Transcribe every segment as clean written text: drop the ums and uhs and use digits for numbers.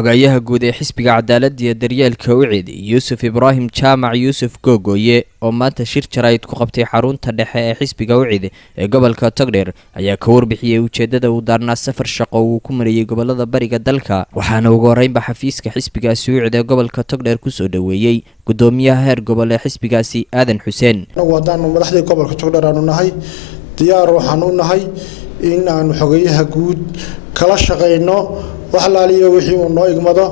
xogayaha guud ee xisbiga cadaaladda iyo daryeelka UCID Yuusuf Ibraahim Jaamac Yuusuf Gogoye oo maanta shir jaraa'id ku qabtay xarunta dhexe ee xisbiga UCID ee gobolka Togdheer ayaa ka warbixiyay ujeedada uu daarnaa safar shaqo uu ku mariyay gobolada bariga dalka waxaana ugu horeynba xafiiska xisbigaasi UCID ee gobolka Togdheer ku soo dhaweeyay gudoomiyaha heer gobol ee xisbigaasi Aadan Xuseen wadaan madaxda gobolka Togdheer aanu nahay diyaar waxaan u nahay in aan xogayaha guud kala shaqeyno wax laaliyo wixii uu noo igmado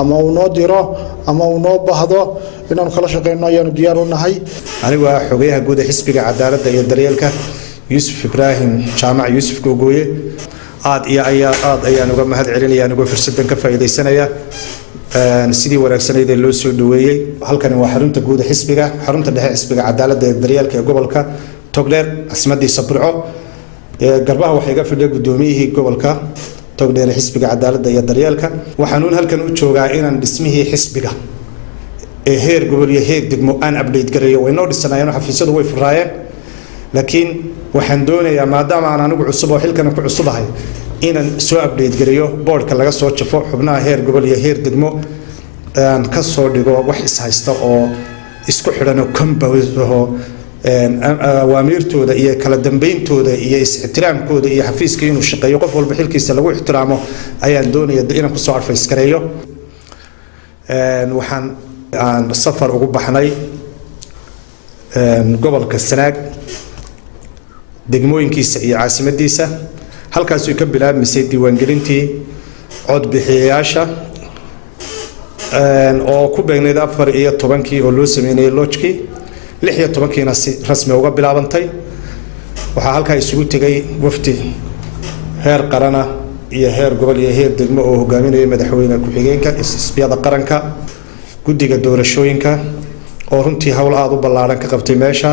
ama uu noo diro ama uu noo baahdo inaan kala shaqeyno ayaan diyaar u nahay anigu waa xogayaha guud ee xisbiga cadaaladda iyo daryeelka Yuusuf Ibraahim Jaamac Yuusuf Gogoye aad ayaan uga mahad celinaya anigu fursadan ka faa'iideysanaya sidii wanaagsaneyd ee loo soo dhaweeyay halkan waa xarunta guud ee xisbiga xarunta dhexe xisbiga cadaaladda iyo daryeelka ee gobolka Togdheer asmadiisa Burco garbaha waxay ga fadhiya gudoomiyihii gobolka Togdheer xisbiga cadaaladda iyo daryeelka waxaan halkan u joogaa inaan dhismihii xisbiga ee heer gobol iyo heer degmo aan update gareeyo way noo dhisanaayeen xafiisyadu way furaayeen laakiin waxaan doonayaa maadaama aan anigu cusub oo xilkan ku cusubahay inaan soo update gareeyo boardka laga soo jafo xubnaha heer gobol iyo heer degmo aan ka soo dhigo wax is haysta oo isku xidhan oo compound awaamirtooda iyo kala dambayntooda iyo is-ixtiraamkooda iyo xafiiska inuu shaqeeyo qof walba xilkiisa lagu ixtiraamo ayaan doonayaa inaan ku soo arfays gareeyo waxaan safar ugu baxnay gobolka Sanaag degmooyinkiisa iyo caasimadiisa halkaas oo ka bilaabmisay diiwaangelintii codbixiyayaasha oo ku beegneyd 14 oo loo sameeyay lodgekii 16 si rasmi uga bilaabantay waxa halka isugu tagay wafdi heer qarana iyo heer gobol iyo heer degmo oo hogaaminaya madaxweynaha ku-xigeenka xisbiyada qaranka guddiga doorashooyinka oo runtii hawl aad u ballaaran ka qabtay meesha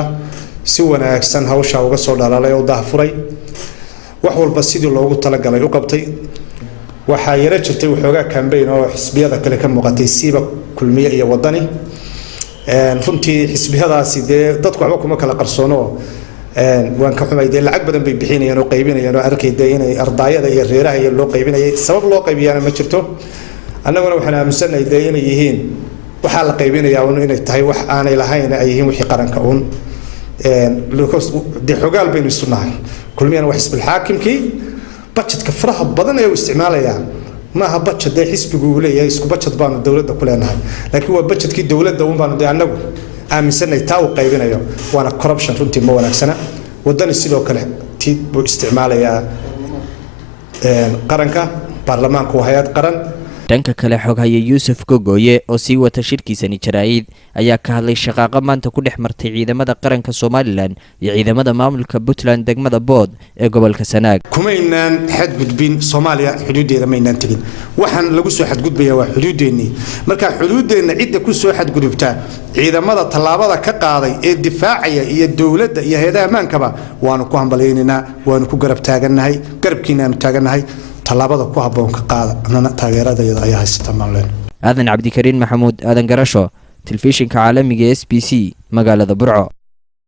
si wanaagsan hawsha uga soo dhalaalay oo daahfuray wax walba sidii loogu talagalay u qabtay waxa yara jirtay waxoogaa campaign oo xisbiyada kale ka muuqatay siiba kulmiye iyo wadani runtii xisbiyadaasi dadku waxba kuma kala qarsoono waan ka xumay lacag badan bay bixinayaan oo qaybinayaan oo arkayday inay ardaayada iyo reeraha iyo loo qaybinayay sabab loo qaybiyana ma jirto annaguna waxaan aaminsanahay inay yihiin waxa la qaybinayaa inay tahay wax aanay lahayn ay yihiin wixii qaranka xogaal baynu isu nahay kulmiyana wax xisbil xaakimkii budgetka faraha badan ee uu isticmaalayaa maaha budget xisbigu uu leeyahay isku budget baanu dawladda ku leenahay laakiin waa budgetkii dawladda baanu anagu aaminsanay taa uu qaybinayo waana corruption runtii ma wanaagsana wadani sidoo kale tii buu isticmaalayaa qaranka baarlamaanku hay'ad qaran dhanka kale xoghaye Yuusuf Gogoye oo sii wata shirkiisani jaraa'id ayaa ka hadlay shaqaaqa maanta ku dhex martay ciidamada qaranka Soomaaliland iyo ciidamada maamulka Puntland degmada Bood ee gobolka Sanaag kumaynaan xadgudbin Soomaaliya xuduudeeda maynaan tagin waxaan lagu soo xadgudbayaa waa xuduudeennii marka xuduudeena cidda ku soo xadgudubta ciidamada tallaabada ka qaaday ee difaacaya iyo dawladda iyo hay'adaha amaankaba waanu ku hambaleynaynaa waanu ku garab taagannahay garabkiinaanu taagannahay talaabada ku haboon ka qaadana taageeradayada ayaa haysata maamuleen Aadan Cabdikariin Maxamuud Aadan Garasho telefishinka caalamiga SBC magaalada Burco.